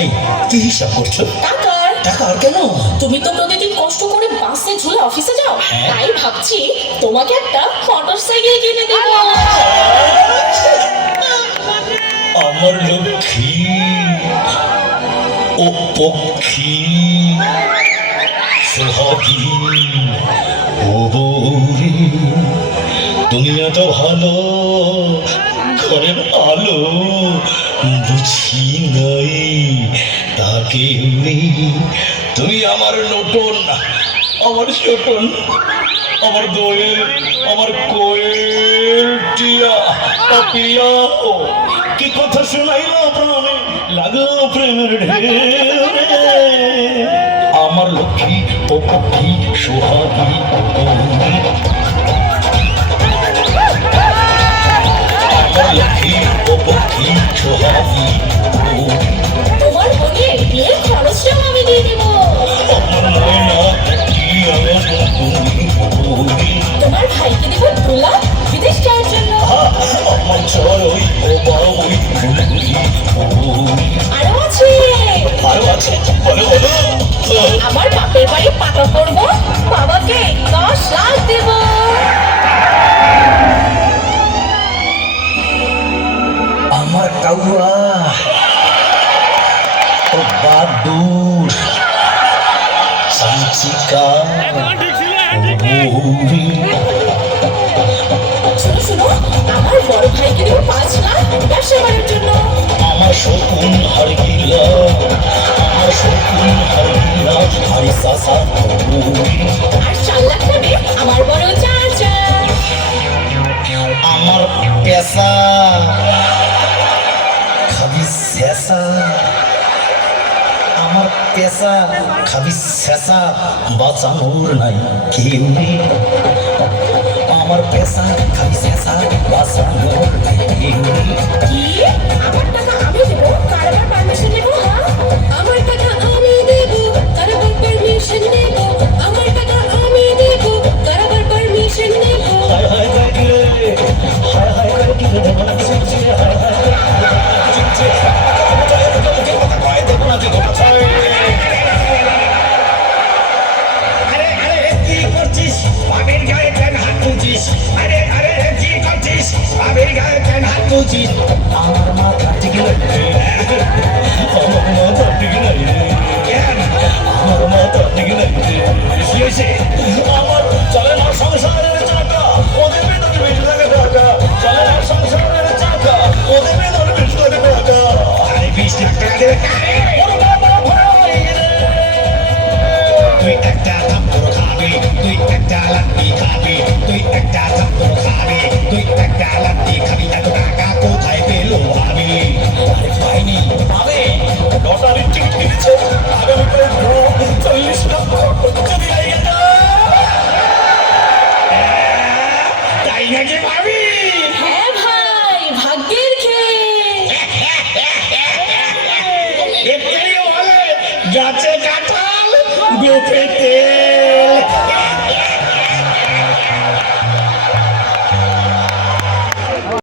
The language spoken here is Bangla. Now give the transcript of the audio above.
এই কি হিসাব করছো? টাকার কেন? তুমি তো প্রতিদিন কষ্ট করে বাসে ঝুলে অফিসে যাও, তাই ভাবছি তোমাকে একটা মোটরসাইকেল কিনে দেব। আমার লক্ষ্মী ও পক্ষী সোহাগী ও বৌরি, তুমি এত ভালো ঘরের আলো বুঝি নাই তাকে তুমি আমার নটন, আমার ছোটন, আমার দোয়েল, আমার কোয়েল টিয়া পাপিয়া। ও কি কথা শোনাইল প্রাণে, লাগলো প্রেমের ঢেউ রে। আমার লক্ষ্মী ও পক্ষী সোহাগী আমার লক্ষ্মী ও পক্ষী সোহাগী তোমার বোনের বিয়ের খরচটাও আমি দিয়ে দেবো। আমার ময়না কি আমার বৌদি, তোমার ভাইকে দেবো 2 লাখ বিদেশ যাওয়ার জন্য। আমার চড়ই ও বাবুই আরো আছে, আরো আছে, বলো বলো। আমার বাপের বাড়ি পাকা করবো, বাবাকে 10 লাখ দেবো। আমার কাউয়া ও বাদুর চাঞ্চিকা শোনো শোনো, আমার বড় ভাইকে দেবো 5 লাখ ব্যবসা করার জন্য। আমার শকুন হারগিলা, আমার শকুন হারগিলা হারি সাসা আর 4 লাখ দেবে আমার বড় চাচা। আমার পেশা খাবি শেষা, আমার পেশা খাবি শেষা বাঁচানোর নাই কেউ রে। আমার পেশা খাবি শেষা বাঁচানোর নাই কেউ রে। কি? আমার টাকা আমি দেবো, কারবার পারমিশন নেবো? হ্যাঁ, আমার টাকা আমি দেবো, কারবার পারমিশন নেবো। আমার টাকা আমি দেবো, কারবার পারমিশন নেবো। হায় হায় করে দিলে, হায় হায় করে দিলে দেবো না চিনছে, হায় হায় করে দিলে চিনছে। দেবো না দেবো না আরে আরে কি করছিস? বাবের গায়ে কেন হাত তুলছিস? আরে আরে কি করছিস? বাবের গায়ে কেন হাত তুলছিস? আমার মাথা ঠিক নাই রে, আমার মাথা ঠিক নাই রে, কেন? আমার মাথা ঠিক নাই রে। কি হয়েছে? আমার চলে না সংসারের চাকা, ওদের ভেতরে বেশি লাগে টাকা। চলে না সংসারের চাকা, ওদের ভেতরে বেশি লাগে টাকা। আরে 20 লাখ টাকা দেবে কারে? ওর বাবা ভাই রে। তুই একটা থাপ্পড় খাবি, তুই একটা লাত্তি খাবি, তুই একটা থাপ্পড় খাবি, তুই একটা লাত্তি খাবি। এত টাকা কোথায় পেলো ভাবি? আরে পাইনি, পাবে। লটারির টিকিট কিনেছে, আগামীকাল ড্র, 40 লক্ষ যদি লেগে তাই নাকি ভাবি? হ্যাঁ ভাই, ভাগ্যের খেল। এটাই বলে গাছে কাঁঠাল গোপে তেল।